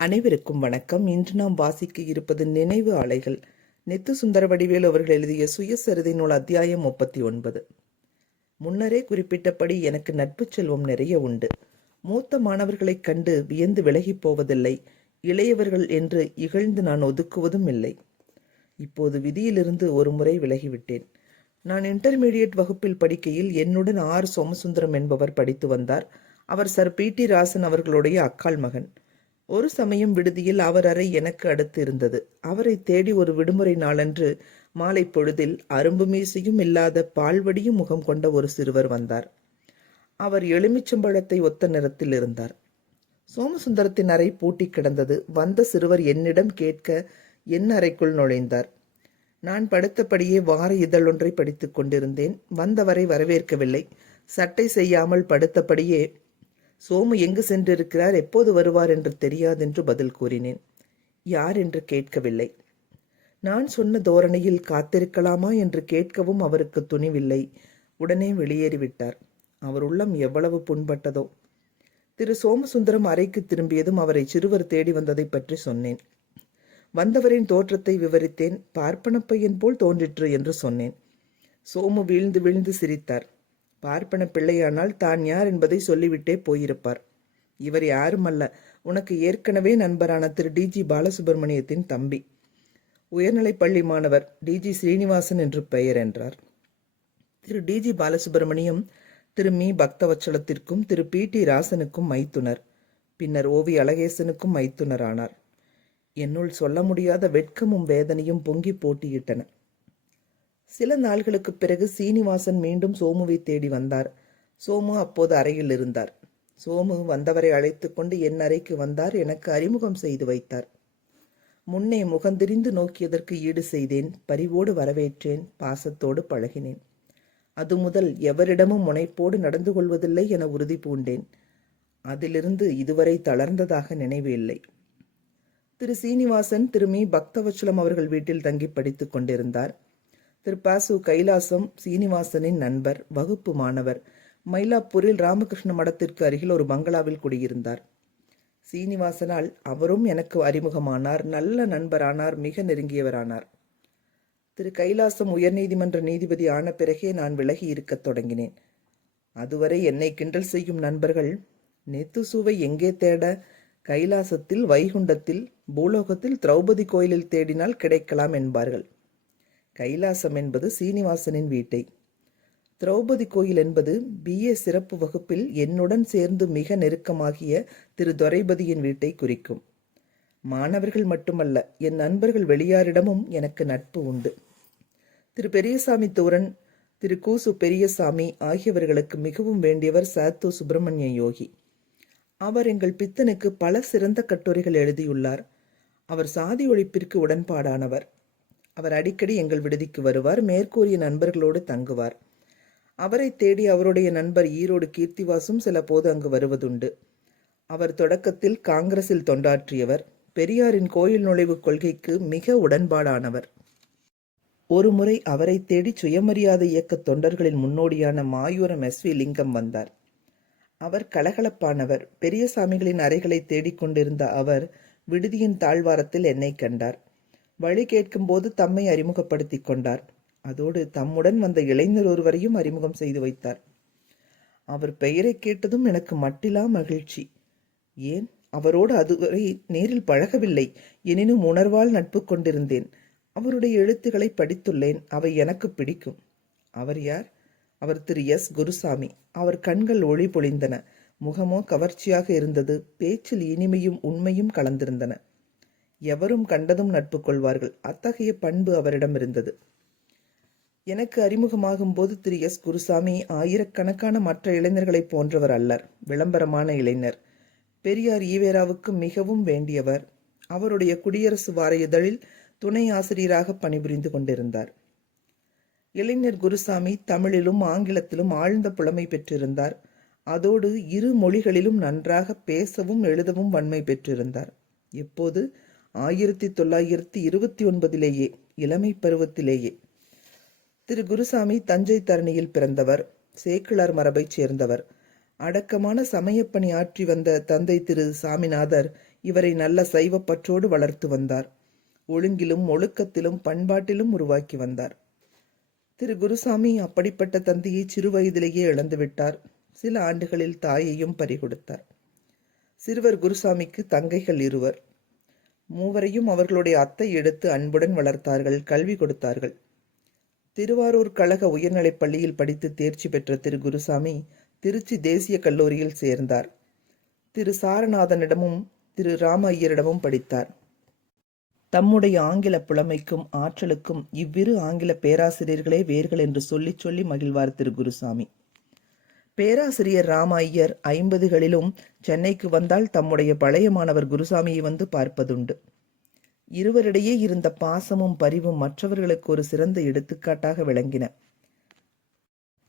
அனைவருக்கும் வணக்கம். இன்று நாம் வாசிக்க இருப்பது நினைவு ஆலைகள். நெத்து சுந்தரவடிவேலு அவர்கள் எழுதிய சுயசரிதை நூல் அத்தியாயம் 39. முன்னரே குறிப்பிட்டபடி எனக்கு நட்பு செல்வம் நிறைய உண்டு. மூத்த மாணவர்களைக் கண்டு வியந்து விலகிப் போவதில்லை. இளையவர்கள் என்று இகழ்ந்து நான் ஒதுக்குவதும் இல்லை. இப்போது விதியிலிருந்து ஒரு முறை விலகிவிட்டேன். நான் இன்டர்மீடியட் வகுப்பில் படிக்கையில் என்னுடன் ஆர் சோமசுந்தரம் என்பவர் படித்து வந்தார். அவர் சர் பி.டி. ராசன் அவர்களுடைய அக்காள் மகன். ஒரு சமயம் விடுதியில் அவர் அறை எனக்கு அடுத்து இருந்தது. அவரை தேடி ஒரு விடுமுறை நாளன்று மாலை பொழுதில் அரும்பு மீசையும் இல்லாத பால்வடியும் முகம் கொண்ட ஒரு சிறுவர் வந்தார். அவர் எலுமிச்சம்பழத்தை ஒத்த நிறத்தில் இருந்தார். சோமசுந்தரத்தின் அறை பூட்டி கிடந்தது. வந்த சிறுவர் என்னிடம் கேட்க என் அறைக்குள் நுழைந்தார். நான் படுத்தபடியே வார இதழொன்றை படித்துக் கொண்டிருந்தேன். வந்தவரை வரவேற்கவில்லை. சட்டை செய்யாமல் படுத்தபடியே சோமு எங்கு சென்றிருக்கிறார், எப்போது வருவார் என்று தெரியாதென்று பதில் கூறினேன். யார் என்று கேட்கவில்லை. நான் சொன்ன தோரணையில் காத்திருக்கலாமா என்று கேட்கவும் அவருக்கு துணிவில்லை. உடனே வெளியேறிவிட்டார். அவர் உள்ளம் எவ்வளவு புண்பட்டதோ. திரு சோமசுந்தரம் அறைக்கு திரும்பியதும் அவரை சிறுவர் தேடி வந்ததை பற்றி சொன்னேன். வந்தவரின் தோற்றத்தை விவரித்தேன். பார்ப்பன பையன் போல் தோன்றிற்று என்று சொன்னேன். சோமு வீழ்ந்து வீழ்ந்து சிரித்தார். பார்ப்பன பிள்ளையானால் தான் யார் என்பதை சொல்லிவிட்டே போயிருப்பார். இவர் யாரும் அல்ல, உனக்கு ஏற்கனவே நண்பரான திரு டி.ஜி. பாலசுப்பிரமணியத்தின் தம்பி. உயர்நிலைப்பள்ளி மாணவர், டி.ஜி. ஸ்ரீனிவாசன் என்று பெயர் என்றார். திரு டி.ஜி. பாலசுப்பிரமணியம் திரு மீ. பக்தவச்சலத்திற்கும் திரு பி.டி. ராசனுக்கும் மைத்துனர். பின்னர் ஓவி அழகேசனுக்கும் மைத்துனரானார். என்னுள் சொல்ல முடியாத வெட்கமும் வேதனையும் பொங்கி போட்டியிட்டன. சில நாள்களுக்கு பிறகு சீனிவாசன் மீண்டும் சோமுவை தேடி வந்தார். சோமு அப்போது அறையில் இருந்தார். சோமு வந்தவரை அழைத்து கொண்டு என் அறைக்கு வந்தார். எனக்கு அறிமுகம் செய்து வைத்தார். முன்னே முகந்திரிந்து நோக்கியதற்கு ஈடு செய்தேன். பரிவோடு வரவேற்றேன். பாசத்தோடு பழகினேன். அது முதல் எவரிடமும் முனைப்போடு நடந்து கொள்வதில்லை என உறுதி பூண்டேன். அதிலிருந்து இதுவரை தளர்ந்ததாக நினைவு இல்லை. திரு சீனிவாசன் திரு மீ. பக்தவச்சலம் அவர்கள் வீட்டில் தங்கி படித்துக் கொண்டிருந்தார். திரு பாசு கைலாசம் சீனிவாசனின் நண்பர், வகுப்பு மாணவர். மயிலாப்பூரில் ராமகிருஷ்ண மடத்திற்கு அருகில் ஒரு பங்களாவில் குடியிருந்தார். சீனிவாசனால் அவரும் எனக்கு அறிமுகமானார். நல்ல நண்பரானார். மிக நெருங்கியவரானார். திரு கைலாசம் உயர்நீதிமன்ற நீதிபதி ஆன பிறகே நான் விலகி இருக்கத் தொடங்கினேன். அதுவரை என்னை கிண்டல் செய்யும் நண்பர்கள், நெத்துசுவை எங்கே தேட? கைலாசத்தில், வைகுண்டத்தில், பூலோகத்தில் திரௌபதி கோயிலில் தேடினால் கிடைக்கலாம் என்பார்கள். கைலாசம் என்பது சீனிவாசனின் வீட்டை, திரௌபதி கோயில் என்பது B.A. சிறப்பு வகுப்பில் என்னுடன் சேர்ந்து மிக நெருக்கமாகிய திரு துரைபதியின் வீட்டை குறிக்கும். மாணவர்கள் மட்டுமல்ல, என் நண்பர்கள் வெளியாரிடமும் எனக்கு நட்பு உண்டு. திரு பெரியசாமி தூரன், திரு கூசு பெரியசாமி ஆகியவர்களுக்கு மிகவும் வேண்டியவர் சாத்து சுப்பிரமணிய யோகி. அவர் எங்கள் பித்தனுக்கு பல சிறந்த கட்டுரைகள் எழுதியுள்ளார். அவர் சாதி ஒழிப்பிற்கு உடன்பாடானவர். அவர் அடிக்கடி எங்கள் விடுதிக்கு வருவார். மேற்கூறிய நண்பர்களோடு தங்குவார். அவரை தேடி அவருடைய நண்பர் ஈரோடு கீர்த்திவாசும் சில போது அங்கு வருவதுண்டு. அவர் தொடக்கத்தில் காங்கிரஸில் தொண்டாற்றியவர். பெரியாரின் கோயில் நுழைவு கொள்கைக்கு மிக உடன்பாடானவர். ஒருமுறை அவரை தேடி சுயமரியாதை இயக்க தொண்டர்களின் முன்னோடியான மாயூரம் S.V. லிங்கம் வந்தார். அவர் கலகலப்பானவர். பெரியசாமிகளின் அறைகளை தேடிக்கொண்டிருந்த அவர் விடுதியின் தாழ்வாரத்தில் என்னை கண்டார். வழி கேட்கும்போது தம்மை அறிமுகப்படுத்தி கொண்டார். அதோடு தம்முடன் வந்த இளைஞர் ஒருவரையும் அறிமுகம் செய்து வைத்தார். அவர் பெயரை கேட்டதும் எனக்கு மட்டிலா மகிழ்ச்சி. ஏன், அவரோடு அதுவரை நேரில் பழகவில்லை. எனினும் உணர்வால் நட்பு கொண்டிருந்தேன். அவருடைய எழுத்துக்களை படித்துள்ளேன். அவை எனக்கு பிடிக்கும். அவர் யார்? அவர் திரு எஸ். குருசாமி. அவர் கண்கள் ஒளி பொழிந்தன. முகமோ கவர்ச்சியாக இருந்தது. பேச்சில் இனிமையும் உண்மையும் கலந்திருந்தன. எவரும் கண்டதும் நட்பு கொள்வார்கள். அத்தகைய பண்பு அவரிடம் இருந்தது. எனக்கு அறிமுகமாகும் போது திரு எஸ். குருசாமி ஆயிரக்கணக்கான மற்ற இளைஞர்களைப் போன்றவர் அல்லர். விளம்பரமான இளைஞர். பெரியார் ஈவேராவுக்கு மிகவும் வேண்டியவர். அவருடைய குடியரசு வார இதழில் துணை ஆசிரியராக பணிபுரிந்து கொண்டிருந்தார். இளைஞர் குருசாமி தமிழிலும் ஆங்கிலத்திலும் ஆழ்ந்த புலமை பெற்றிருந்தார். அதோடு இரு மொழிகளிலும் நன்றாக பேசவும் எழுதவும் வன்மை பெற்றிருந்தார். எப்போது? 1929 இளமை பருவத்திலேயே. திரு குருசாமி தஞ்சை தரணியில் பிறந்தவர். சேக்கிழார் மரபைச் சேர்ந்தவர். அடக்கமான சமயப்பணி ஆற்றி வந்த தந்தை திரு சாமிநாதர் இவரை நல்ல சைவப்பற்றோடு வளர்த்து வந்தார். ஒழுங்கிலும் ஒழுக்கத்திலும் பண்பாட்டிலும் உருவாக்கி வந்தார். திரு குருசாமி அப்படிப்பட்ட தந்தையை சிறு வயதிலேயே இழந்துவிட்டார். சில ஆண்டுகளில் தாயையும் பறிகொடுத்தார். சிறுவர் குருசாமிக்கு தங்கைகள் 2. மூவரையும் அவர்களுடைய அத்தை எடுத்து அன்புடன் வளர்த்தார்கள், கல்வி கொடுத்தார்கள். திருவாரூர் கழக உயர்நிலைப் பள்ளியில் படித்து தேர்ச்சி பெற்ற திரு குருசாமி திருச்சி தேசிய கல்லூரியில் சேர்ந்தார். திரு சாரநாதனிடமும் திரு ராம ஐயரிடமும் படித்தார். தம்முடைய ஆங்கில புலமைக்கும் ஆற்றலுக்கும் இவ்விரு ஆங்கில பேராசிரியர்களே வேர்கள் என்று சொல்லி சொல்லி மகிழ்வார் திரு குருசாமி. பேராசிரியர் ராம ஐயர் 50களிலும் சென்னைக்கு வந்தால் தம்முடைய பழைய மாணவர் குருசாமியை வந்து பார்ப்பதுண்டு. இருவரிடையே இருந்த பாசமும் பரிவும் மற்றவர்களுக்கு ஒரு சிறந்த எடுத்துக்காட்டாக விளங்கின.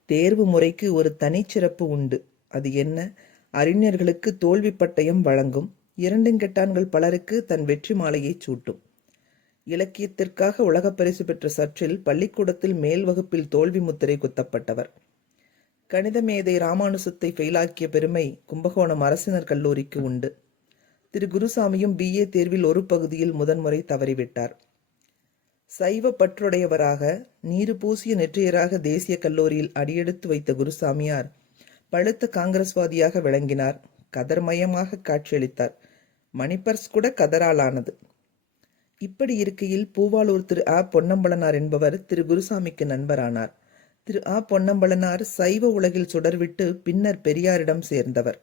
தேர்வு முறைக்கு ஒரு தனிச்சிறப்பு உண்டு. அது என்ன? அறிஞர்களுக்கு தோல்வி பட்டயம் வழங்கும். 2 கெட்டான்கள் பலருக்கு தன் வெற்றி மாலையை சூட்டும். இலக்கியத்திற்காக உலகப் பரிசு பெற்ற சற்றில் பள்ளிக்கூடத்தில் மேல் வகுப்பில் தோல்வி முத்திரை குத்தப்பட்டவர். கணித மேதை ராமானுசத்தை ஃபெயிலாக்கிய பெருமை கும்பகோணம் அரசினர் கல்லூரிக்கு உண்டு. திரு குருசாமியும் BA தேர்வில் ஒரு பகுதியில் முதன்முறை தவறிவிட்டார். சைவ பற்றுடையவராக நீரு பூசிய நெற்றியராக தேசிய கல்லூரியில் அடியெடுத்து வைத்த குருசாமியார் பழுத்த காங்கிரஸ்வாதியாக விளங்கினார். கதர்மயமாக காட்சியளித்தார். மணிப்பர்ஸ் கூட கதராலானது. இப்படி இருக்கையில் பூவாளூர் திரு பொன்னம்பலனார் என்பவர் திரு குருசாமிக்கு நண்பரானார். திரு பொன்னம்பலனார் சைவ உலகில் சுடர்விட்டு பின்னர் பெரியாரிடம் சேர்ந்தவர்.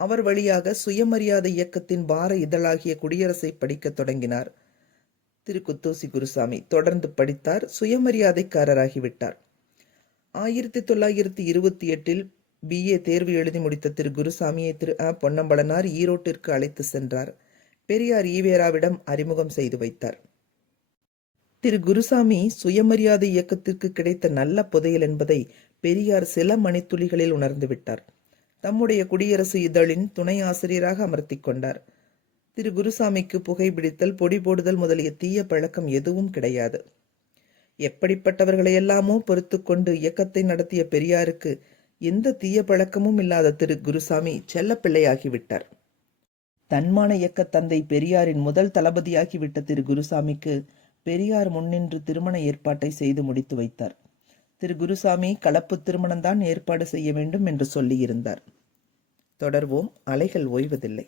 அவர் வழியாக சுயமரியாதை இயக்கத்தின் வார இதழாகிய குடியரசை படிக்க தொடங்கினார். திரு குத்தோசி குருசாமி தொடர்ந்து படித்தார். சுயமரியாதைக்காரராகிவிட்டார். 1928 BA தேர்வு எழுதி முடித்த திரு குருசாமியை திரு பொன்னம்பலனார் ஈரோட்டிற்கு அழைத்து சென்றார். பெரியார் ஈவேராவிடம் அறிமுகம் செய்து வைத்தார். திரு குருசாமி சுயமரியாதை இயக்கத்திற்கு கிடைத்த நல்ல புதையல் என்பதை பெரியார் சில மணித்துளிகளில் உணர்ந்துவிட்டார். தம்முடைய குடியரசு இதழின் துணை ஆசிரியராக அமர்த்தி கொண்டார். திரு குருசாமிக்கு புகைப்பிடித்தல், பொடி போடுதல் முதலிய தீய பழக்கம் எதுவும் கிடையாது. எப்படிப்பட்டவர்களையெல்லாமோ பொறுத்து கொண்டு இயக்கத்தை நடத்திய பெரியாருக்கு எந்த தீய பழக்கமும் இல்லாத திரு குருசாமி செல்லப்பிள்ளையாகிவிட்டார். தன்மான இயக்க தந்தை பெரியாரின் முதல் தளபதியாகிவிட்ட திரு குருசாமிக்கு பெரியார் முன்னின்று திருமண ஏற்பாட்டை செய்து முடித்து வைத்தார். திரு குருசாமி கலப்பு திருமணம்தான் ஏற்பாடு செய்ய வேண்டும் என்று சொல்லியிருந்தார். தொடர்வோம். அலைகள் ஓய்வதில்லை.